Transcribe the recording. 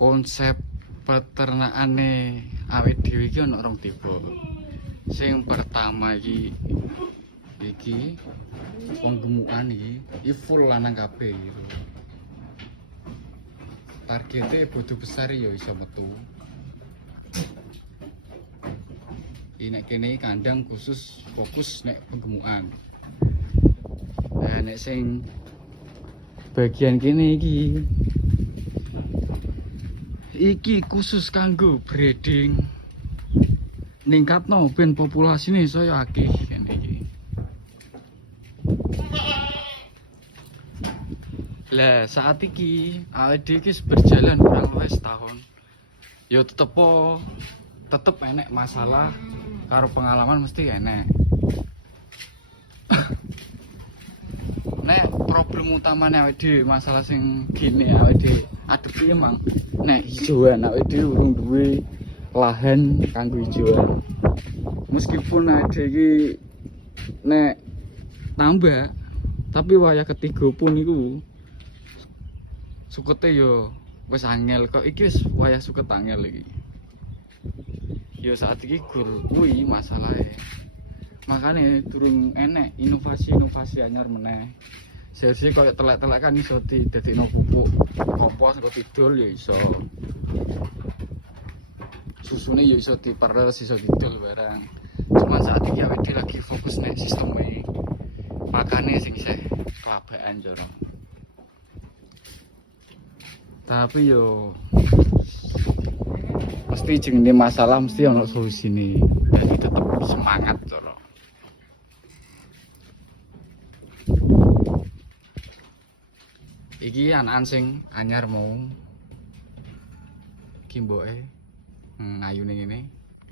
konsep peternakane awake dhewe iki ana rong tipe. Sing pertama iki penggemukan iki full lanang kabeh gitu. Targetnya bodo besar ya iso metu. Nek kene kandang khusus fokus nek penggemukan. Nah nek sing bagian kene iki khusus kanggo breeding. Ningkatno ben populasine saya akeh kene iki. Lah saat iki awake dhewe berjalan kurang lebih setahun. Ya tetep enek masalah karo pengalaman mesti enek. Nek problem utamane awake dhewe masalah sing gini awake dhewe adepi emang nek hijauan awake dhewe urung duwe lahan kanggo hijauan. Meskipun awake dhewe iki nek tambah tapi wayah ketiga pun iku sukete yo wis angel kok iki wis wayah suket angel iki. Yo saat iki gur kuwi masalahe. Makane durung enek inovasi anyar meneh. Seharusnya koyo telek-telek kan iso didadekno pupuk kompos karo didol ya iso. Susune ya iso diperes, iso didol barang. Cuman saat iki awake lagi fokus nek sisteme makane sing isih kelabaan jare. Tapi yo mesti jenenge masalah mesti ono solusine. Jadi tetep semangat cara. Iki anak sing anyar mau kimboke ayune ngene.